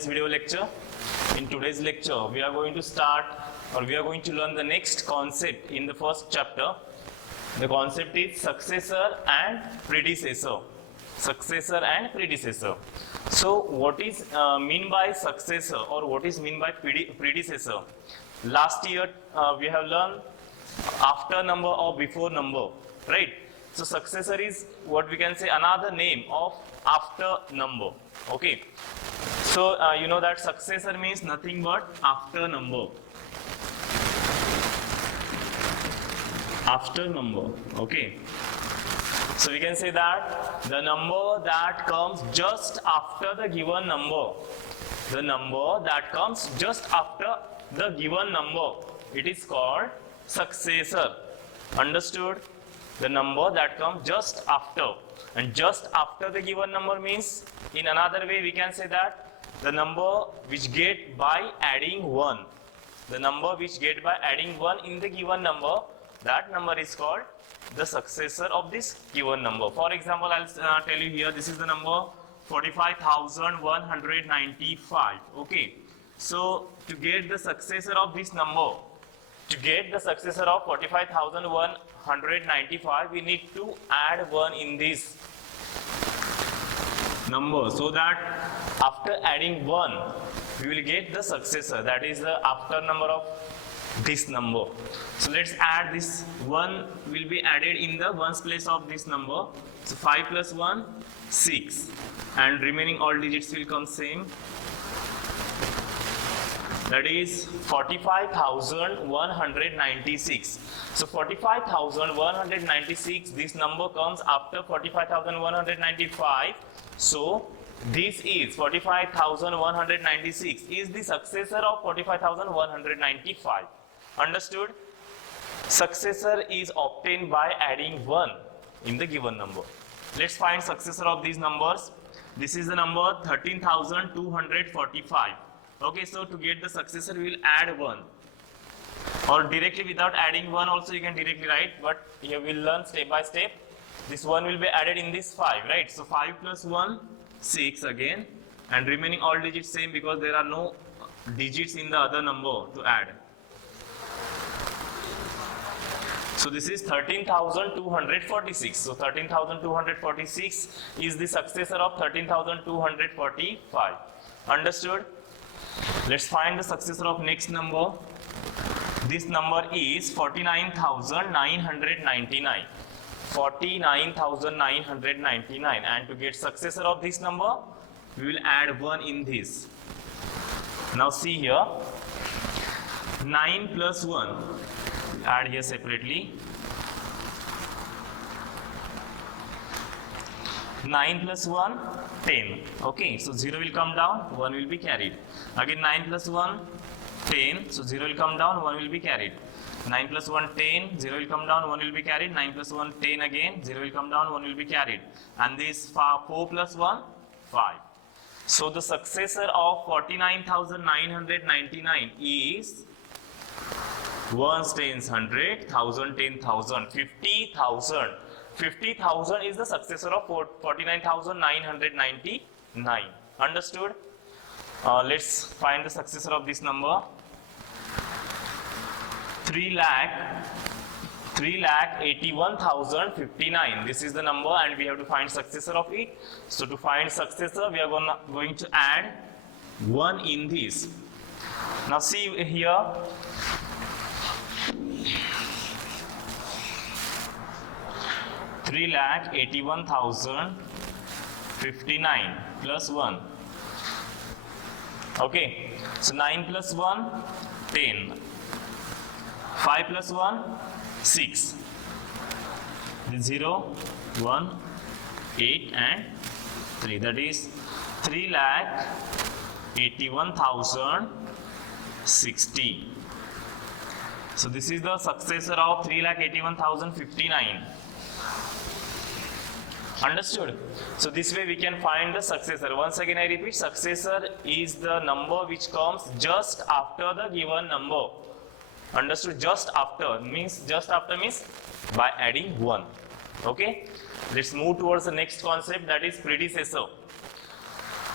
today's video lecture. In today's lecture, we are going to start or we are going to learn the next concept in the first chapter. The concept is successor and predecessor. Successor and predecessor. So what is mean by successor or what is mean by predecessor? Last year we have learned after number or before number, right? So successor is what we can say another name of after number. Okay. So you know that successor means nothing but after number. After number. Okay. So we can say that the number that comes just after the given number. The number that comes just after the given number. It is called successor. Understood? The number that comes just after. And just after the given number means, in another way we can say that the number which get by adding 1. The number which get by adding 1 in the given number, that number is called the successor of this given number. For example, I'll tell you here, this is the number 45,195. Okay. So to get the successor of this number, to get the successor of 45,195, we need to add 1 in this number, so that after adding 1, we will get the successor, that is the after number of this number. So let's add this 1 will be added in the ones place of this number. So 5 plus 1, 6, and remaining all digits will come same. That is 45,196. So 45,196, this number comes after 45,195. So this is 45,196 is the successor of 45,195. Understood? Successor is obtained by adding 1 in the given number. Let's find successor of these numbers. This is the number 13,245. Okay, so to get the successor, we will add 1. Or directly without adding 1 also you can directly write, but here we will learn step by step. This 1 will be added in this 5, right? So 5 plus 1, 6 again, and remaining all digits same because there are no digits in the other number to add. So this is 13,246. So 13,246 is the successor of 13,245. Understood? Let's find the successor of next number. This number is 49,999. 49,999, and to get successor of this number, we will add 1 in this. Now see here, 9 plus 1, add here separately. 9 plus 1, 10. Okay, so 0 will come down, 1 will be carried. Again 9 plus 1, 10. So 0 will come down, 1 will be carried. 9 plus 1, 10. 0 will come down, 1 will be carried. 9 plus 1, 10 again. 0 will come down, 1 will be carried. And this 4 plus 1, 5. So the successor of 49,999 is 1 tens 100, 1,000 10,000, 50,000. 50,000 is the successor of 49,999. Understood? Let's find the successor of this number. 3,81,059. This is the number, and we have to find successor of it. So to find successor, we are going to add 1 in this. Now see here. 3,81,059 plus 1. Okay, so 9 plus 1, 10. 5 plus 1, 6. 0, 1, 8 and 3. That is 3,81,060. So this is the successor of 3,81,059. Understood? So this way we can find the successor. Once again I repeat, successor is the number which comes just after the given number. Understood? Just after means by adding 1. Okay? Let's move towards the next concept, that is predecessor.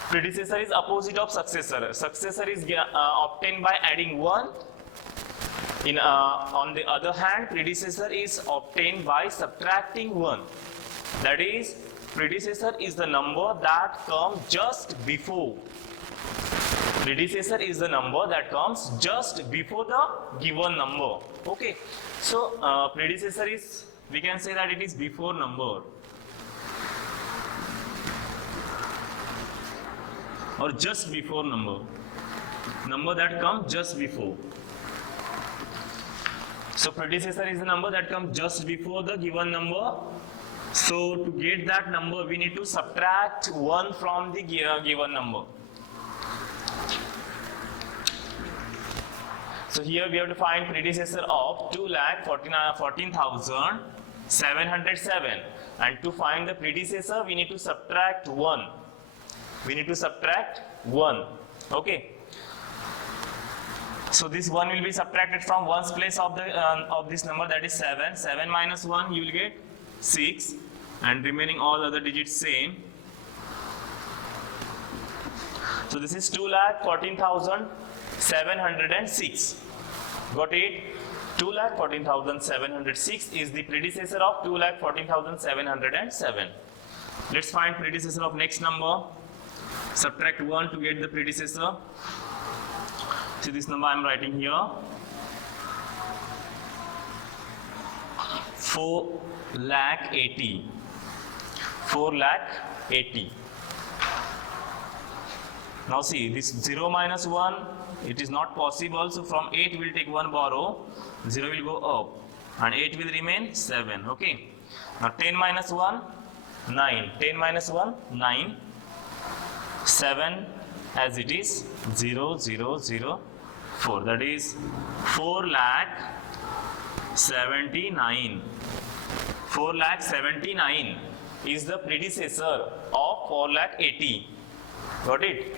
Predecessor is opposite of successor. Successor is obtained by adding 1. On the other hand, predecessor is obtained by subtracting 1. That is, predecessor is the number that comes just before. Predecessor is the number that comes just before the given number. Okay. So, predecessor is, we can say that it is before number. Or just before number. Number that comes just before. So predecessor is the number that comes just before the given number. So to get that number, we need to subtract 1 from the given number. So here we have to find predecessor of 2,14,707. And to find the predecessor, we need to subtract 1. We need to subtract 1. Okay. So this 1 will be subtracted from 1's place of this number, that is 7. 7 minus 1, you will get 6, and remaining all other digits same. So this is 2,14,706. Got it? 2,14,706 is the predecessor of 2,14,707. Let's find predecessor of next number. Subtract 1 to get the predecessor. See this number I am writing here. 4,80,000. 4,80,000. Now see, this 0 minus 1, it is not possible. So from 8 we will take 1 borrow. 0 will go up. And 8 will remain 7. Okay. Now 10 minus 1, 9. 10 minus 1, 9. 7 as it is 0, 0, 0, 4. That is 4,79,000. 4,79,000 is the predecessor of 4,80,000. Got it?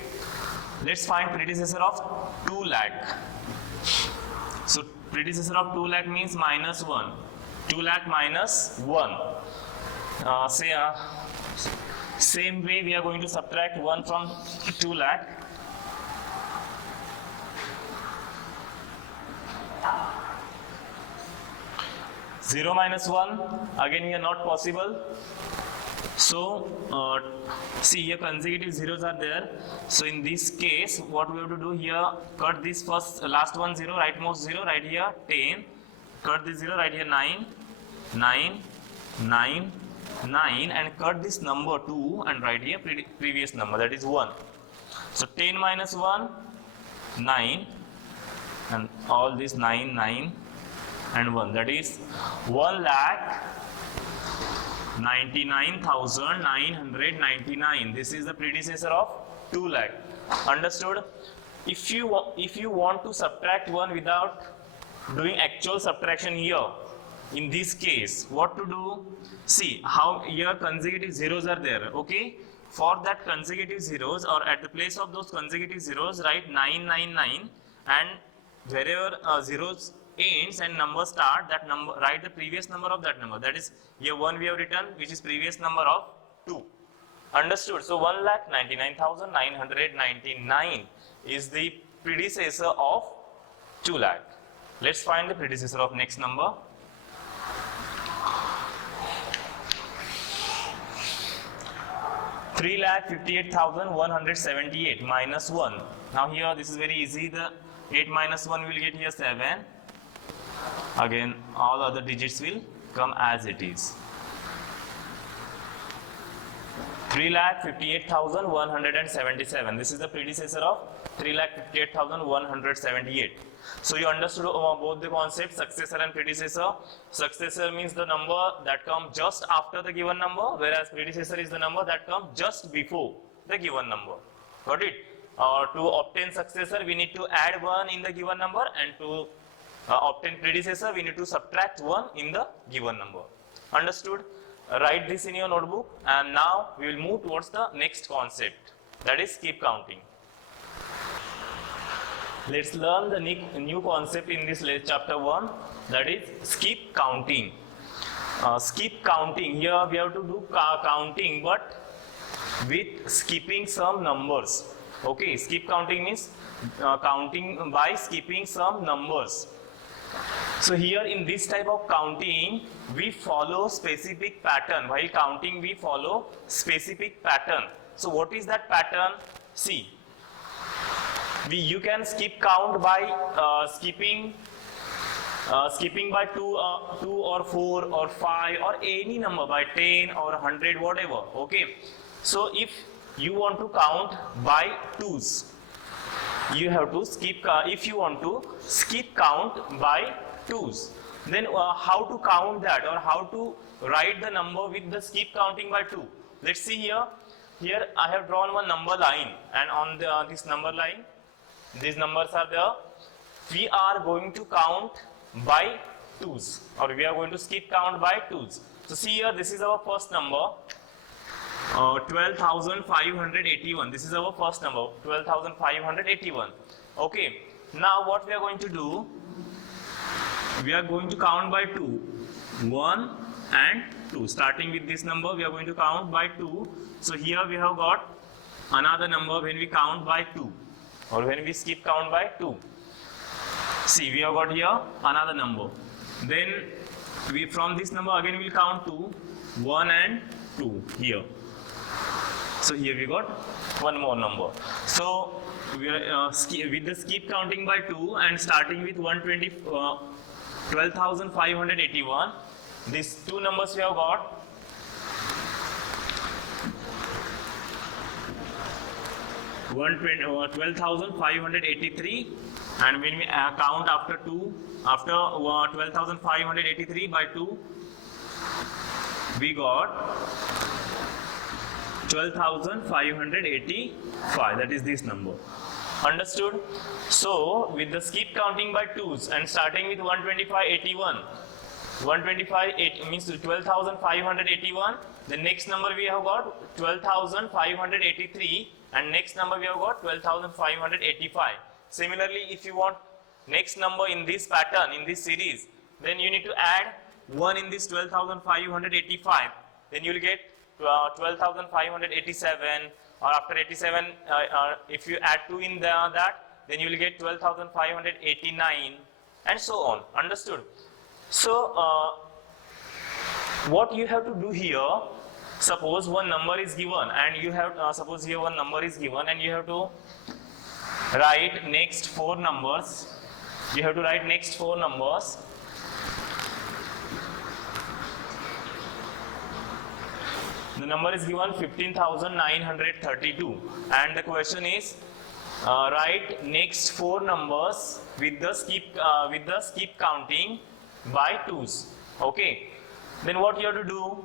Let's find predecessor of 2,00,000. So predecessor of 2,00,000 means minus 1. 2,00,000 minus 1. Same way we are going to subtract 1 from 2,00,000. Zero minus 1, again here not possible. So see here consecutive zeros are there. So in this case what we have to do here, cut this last one 0, rightmost 0, right here 10. Cut this 0, right here 9, 9, 9, 9, and cut this number 2 and write here previous number, that is 1. So 10 minus 1, 9, and all this 9, 9 and 1, that is 1,99,999. This is the predecessor of 2,00,000. Understood? If you want to subtract 1 without doing actual subtraction here, in this case, what to do? See how here consecutive zeros are there. Okay, for that consecutive zeros, or at the place of those consecutive zeros, write 999, and wherever zeros ends and number start, that number, write the previous number of that number. That is here 1 we have written, which is previous number of 2. Understood? So 1,99,999 is the predecessor of 2,00,000. Let's find the predecessor of next number. 3,58,178 minus 1. Now here this is very easy. The 8 minus 1 will get here 7. Again all other digits will come as it is. 3,58,177. This is the predecessor of 3,58,178. So you understood both the concepts, successor and predecessor. Successor means the number that comes just after the given number, whereas predecessor is the number that comes just before the given number. Got it? To obtain successor, we need to add 1 in the given number, and to obtain predecessor, we need to subtract 1 in the given number. Understood? Write this in your notebook, and now we will move towards the next concept, that is skip counting. Let's learn the new concept in this chapter 1, that is skip counting. Skip counting, here we have to do counting, but with skipping some numbers. Okay, skip counting means counting by skipping some numbers. So here in this type of counting, we follow specific pattern. While counting, we follow specific pattern. So what is that pattern? See, you can skip count by skipping by 2 or 4 or 5 or any number, by 10 or 100, whatever. Okay. So if you want to count by 2s, you have to skip. If you want to skip count by 2s, then how to count that, or how to write the number with the skip counting by 2? Let's see here. Here I have drawn one number line, and on this number line, these numbers are there. We are going to count by 2s, or we are going to skip count by 2s. So see here, this is our first number, 12,581. This is our first number, 12,581. Okay. Now what we are going to do? We are going to count by 2, 1 and 2. Starting with this number, we are going to count by 2. So here we have got another number when we count by 2, or when we skip count by 2. See, we have got here another number. Then we, from this number again we will count 2, 1 and 2 here. So here we got one more number. So we are with the skip counting by 2 and starting with 12,581. These two numbers we have got. One 12,583, and when we count after 2, after 12,583 by 2, we got 12,585. That is this number. Understood? So with the skip counting by 2s and starting with 12581, 125 means 12,581. The next number we have got 12,583, and next number we have got 12,585. Similarly, if you want next number in this pattern, in this series, then you need to add 1 in this 12,585. Then you will get 12,587, or after 87, if you add 2 in that, then you will get 12,589, and so on. Understood? So what you have to do here, suppose one number is given, and you have suppose here one number is given, and you have to write next 4 numbers. You have to write next 4 numbers. The number is given 15,932, and the question is write next 4 numbers with the skip counting by 2s. Okay. Then what you have to do?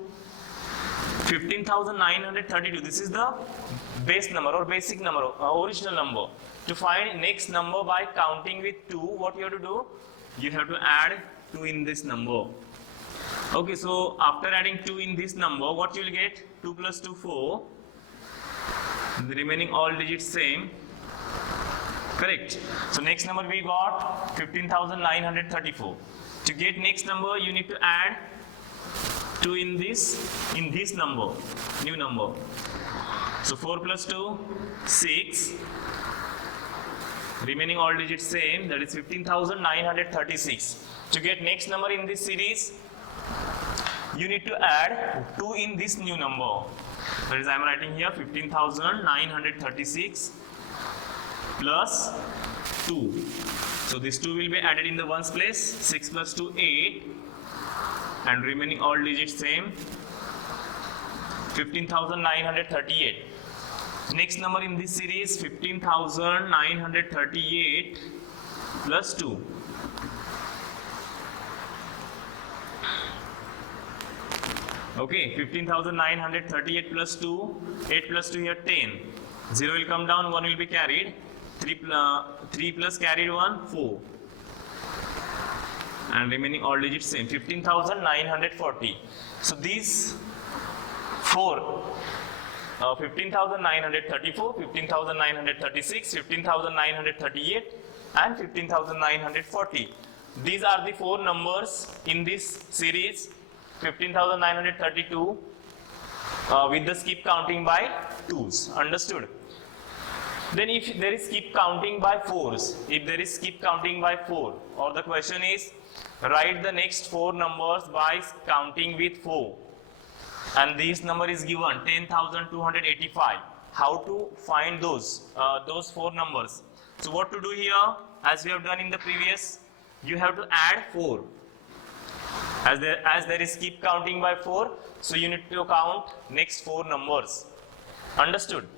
15,932. This is the base number or basic number, original number. To find next number by counting with 2, what you have to do? You have to add 2 in this number. Okay, so after adding 2 in this number, what you will get? 2 plus 2, 4. The remaining all digits same. Correct. So next number we got 15,934. To get next number, you need to add 2 in this number, new number. So 4 plus 2, 6. Remaining all digits same, that is 15,936. To get next number in this series, you need to add 2 in this new number. That is, I am writing here 15,936 plus 2. So this 2 will be added in the ones place. 6 plus 2, 8. And remaining all digits same. 15,938. Next number in this series, 15,938 plus 2. Okay, 15,938 plus 2, 8 plus 2 here 10. 0 will come down, 1 will be carried. 3 plus carried 1, 4. And remaining all digits same, 15,940. So these 4, 15,934, 15,936, 15,938 and 15,940. These are the 4 numbers in this series. 15,932, with the skip counting by 2's. Understood? Then if there is skip counting by 4's, if there is skip counting by 4, or the question is write the next 4 numbers by counting with 4, and this number is given 10,285. How to find those 4 numbers? So what to do here, as we have done in the previous, you have to add 4. As there is skip counting by 4, so you need to count next 4 numbers. Understood?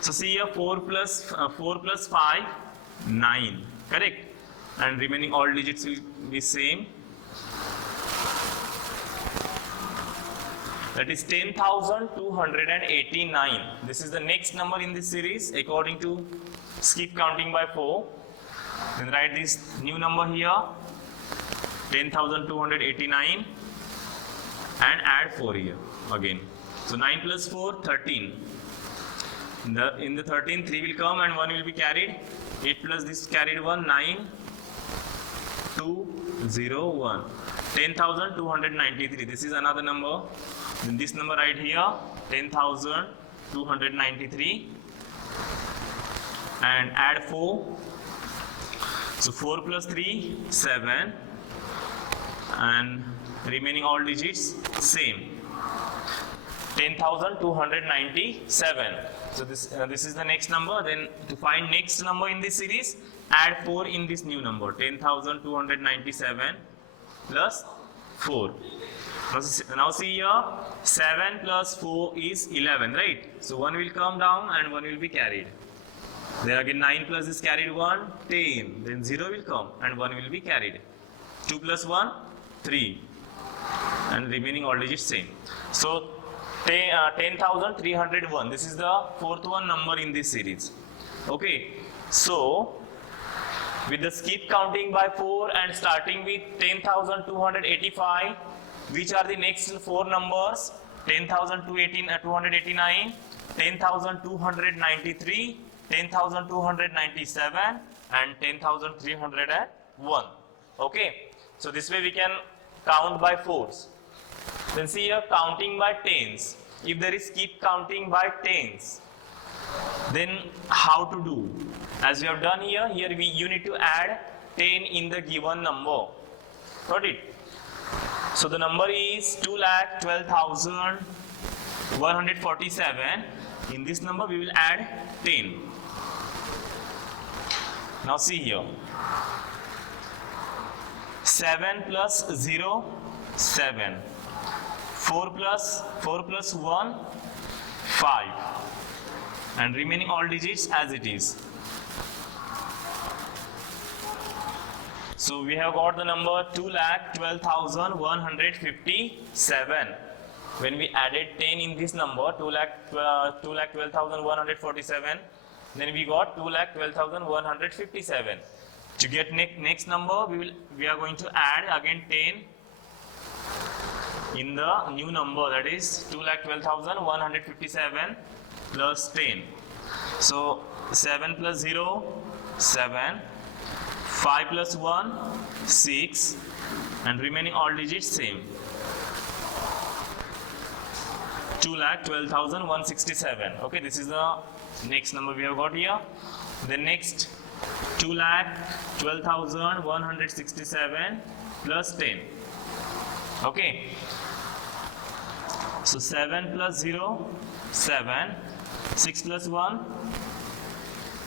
So see here, 4 plus 5, 9, correct? And remaining all digits will be same. That is 10,289. This is the next number in this series according to skip counting by 4. Then write this new number here, 10,289, and add 4 here again. So 9 plus 4, 13. In the 13, 3 will come and 1 will be carried. 8 plus this carried 1, 9, 2, 0, 1. 10,293. This is another number. Then this number right here, 10,293, and add 4. So 4 plus 3, 7, and remaining all digits same, 10,297. So this is the next number. Then to find next number in this series, add 4 in this new number, 10,297 plus 4. Now see here, 7 plus 4 is 11, right? So 1 will come down and 1 will be carried. Then again 9 plus is carried 1, 10. Then 0 will come and 1 will be carried. 2 plus 1, 3. And remaining all digits same. So 10,301. This is the 4th one number in this series. Okay. So with the skip counting by 4 and starting with 10,285, which are the next 4 numbers? 10,289, 10,293, 10,297, and 10,301. Okay. So this way we can count by 4s. Then see here, counting by 10s. If there is skip counting by 10s, then how to do? As we have done here, you need to add 10 in the given number. Got it? So the number is 2,12,147. In this number we will add 10. Now see here. 7 plus 0, 7. 4 plus 1, 5. And remaining all digits as it is. So we have got the number 2,12,157. When we added 10 in this number, 2,12,147, then we got 2,12,157. To get next number, we are going to add again 10 in the new number, that is 2,12,157 plus 10. So 7 plus 0, 7. 5 plus 1, 6, and remaining all digits same. 2,12,167. Okay, this is the next number we have got here. The next 2,12,167 plus 10. Okay. So 7 plus 0, 7. 6 plus 1,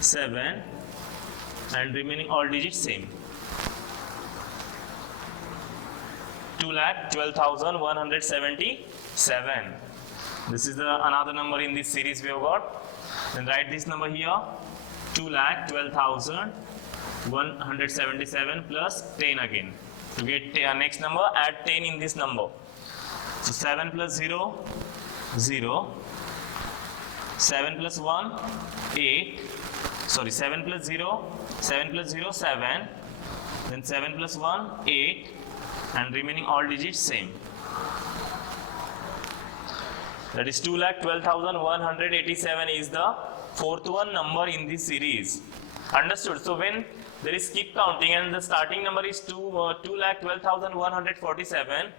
7. And remaining all digits same. 2,12,177. This is another number in this series we have got. Then write this number here, 2,12,177 plus 10 again. To get next number, add 10 in this number. So 7 plus 0, 0. 7 plus 1, 8. Sorry, 7 plus 0, 7 plus 0, 7. Then 7 plus 1, 8. And remaining all digits same. That is 2,12,187 is the 4th one number in this series. Understood? So when there is skip counting and the starting number is 2,12,147,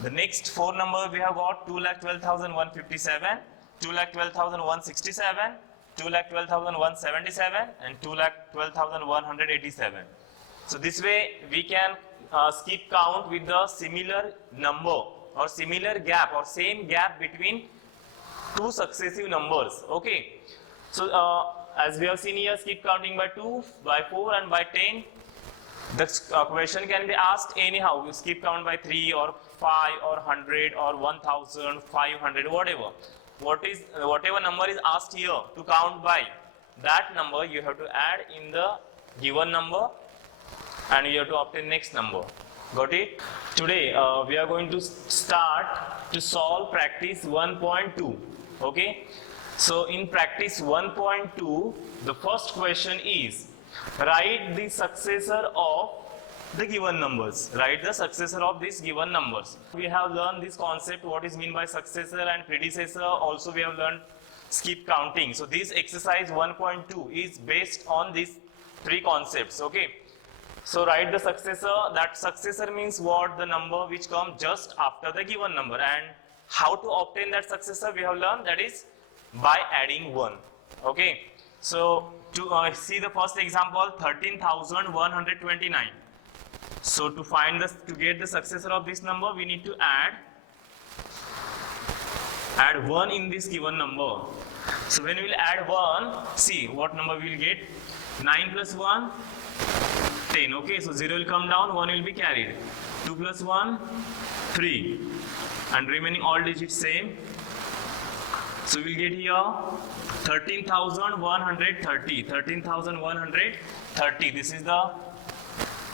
The next four number we have got 2,12,157, 2,12,167, 2,12,177 and 2,12,187. So this way we can skip count with the similar number or similar gap or same gap between two successive numbers. Okay. So as we have seen here, skip counting by 2, by 4 and by 10. The question can be asked anyhow. You skip count by 3 or 5 or 100 or 1,000, 500, whatever. Whatever number is asked here to count by, that number you have to add in the given number and you have to obtain next number. Got it? Today we are going to start to solve practice 1.2. Okay? So in practice 1.2, the first question is, write the successor of the given numbers. Write the successor of these given numbers. We have learned this concept, what is meant by successor and predecessor. Also we have learned skip counting. So this exercise 1.2 is based on these three concepts. Okay. So write the successor. That successor means what? The number which comes just after the given number. And how to obtain that successor we have learned, that is by adding 1. Okay. So to see the first example, 13,129. So to get the successor of this number, we need to add 1 in this given number. So when we will add 1, see what number we will get. 9 plus 1, 10. Okay, so 0 will come down, 1 will be carried. 2 plus 1, 3. And remaining all digits same. So we will get here 13,130. 13,130. This is the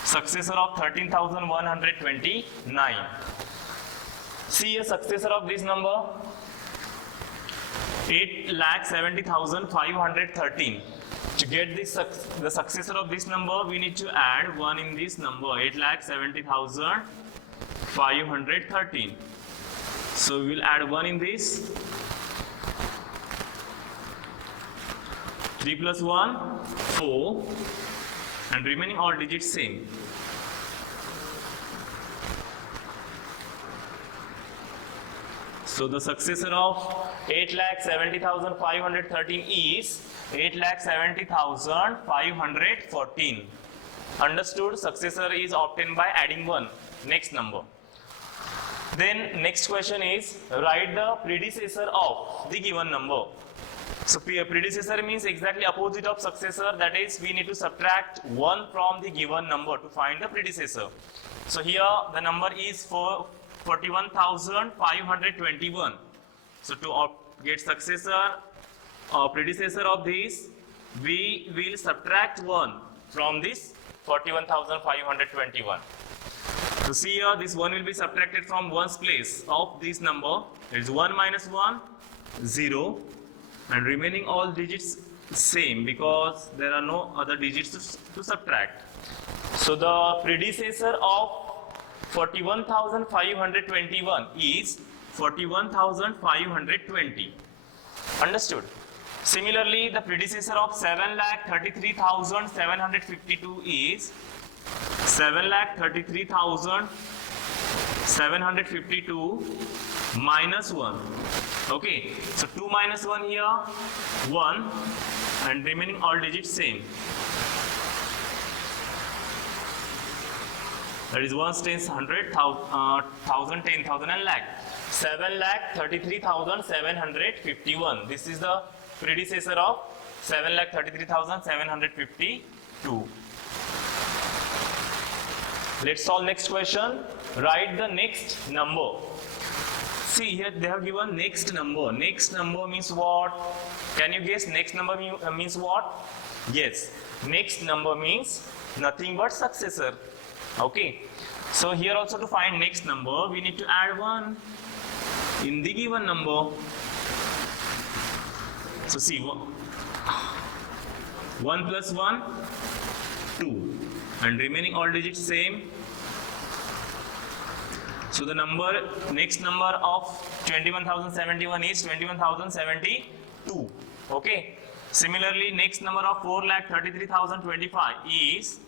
successor of 13,129. See a successor of this number, 8,70,513. To get the successor of this number, we need to add 1 in this number, 8,70,513. So we will add 1 in this. 3 plus 1, 4. And remaining all digits same. So the successor of 8,70,513 is 8,70,514. Understood? Successor is obtained by adding 1. Next number. Then next question is, write the predecessor of the given number. So predecessor means exactly opposite of successor, that is we need to subtract 1 from the given number to find the predecessor. So here the number is 41,521. So to get successor or predecessor of this, we will subtract 1 from this 41,521. So see here, this 1 will be subtracted from 1's place of this number. It is 1 minus 1, 0. And remaining all digits same because there are no other digits to subtract. So the predecessor of 41,521 is 41,520. Understood? Similarly, the predecessor of 7,33,752 is 7,33,752 minus 1. Okay, so 2 minus 1 here, 1, and remaining all digits same. That is 1 tens 100, 1,000, 10,000 and lakh. 7,33,751. This is the predecessor of 7,33,752. Let's solve next question. Write the next number. See here they have given next number. Next number means what? Can you guess next number means what? Yes. Next number means nothing but successor. Okay. So here also to find next number, we need to add 1 in the given number. So see 1 plus 1, 2. And remaining all digits same. So the next number of 21,071 is 21,072. Okay. Similarly, next number of 4,33,025 is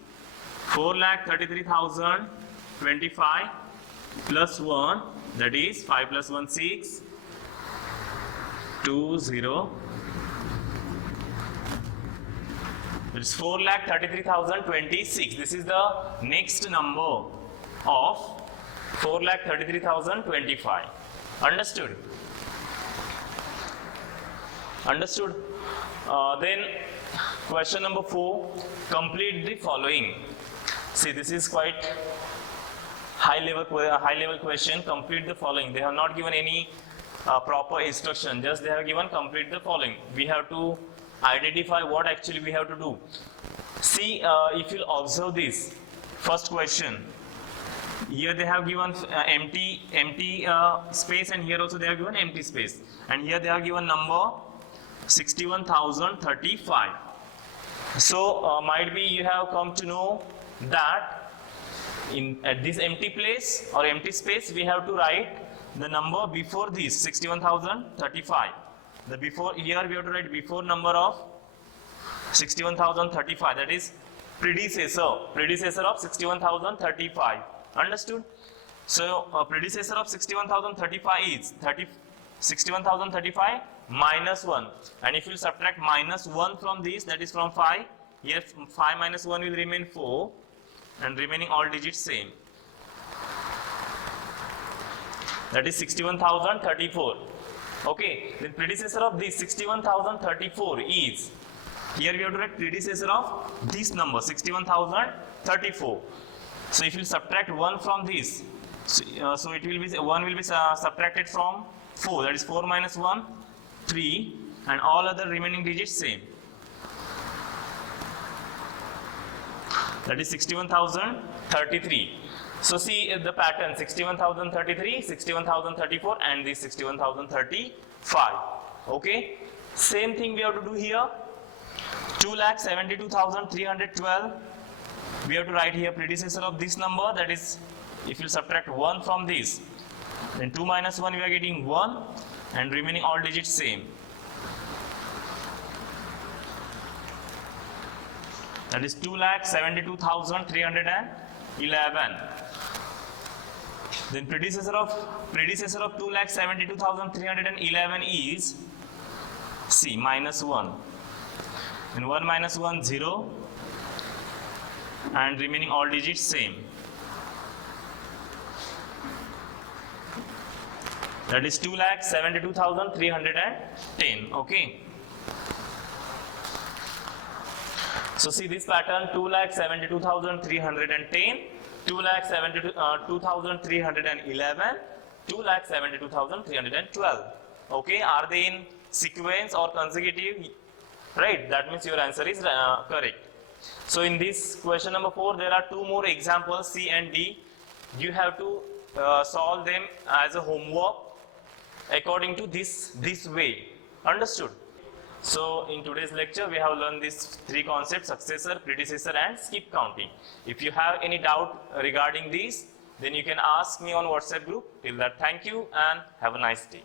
4,33,025. plus 1, that is 5 plus 1 6, 2 0, it is 4,33,026. This is the next number of 4,33,025. Understood? Understood? Then question number 4, complete the following. See, this is quite high level question. Complete the following. They have not given any proper instruction, just they have given complete the following. We have to identify what actually we have to do. See, if you observe this first question, here they have given empty space, and here also they have given empty space, and here they have given number 61,035. So might be you have come to know that at this empty place or empty space we have to write the number before this 61,035. The before, here we have to write before number of 61,035, that is predecessor of 61,035. Understood? So predecessor of 61,035 is 61,035 minus 1, and if you subtract minus 1 from this, that is from 5, here 5 minus 1 will remain 4, and remaining all digits same, that is 61,034. Okay, the predecessor of this 61,034 is, here we have to write predecessor of this number 61,034. So if you subtract 1 from this, so it will be 1 will be subtracted from 4, that is 4 minus 1, 3, and all other remaining digits same, that is 61,033. So see the pattern, 61,033, 61,034, and this 61,035. Okay, same thing we have to do here. 2,72,312. We have to write here predecessor of this number, that is, if you subtract 1 from this, then 2 minus 1 we are getting 1, and remaining all digits same, that is 2,72,311. Then predecessor of 2,72,311 is C, minus 1, and 1 minus 1 0, and remaining all digits same, that is 2,72,310. Okay, so see this pattern, 2,72,310, 2,72,311, 2,72,312. Okay, are they in sequence or consecutive? Right, that means your answer is correct. So in this question number 4, there are 2 more examples, C and D. You have to solve them as a homework according to this way. Understood? So in today's lecture we have learned these 3 concepts: successor, predecessor, and skip counting. If you have any doubt regarding these, then you can ask me on WhatsApp group. Till that, thank you and have a nice day.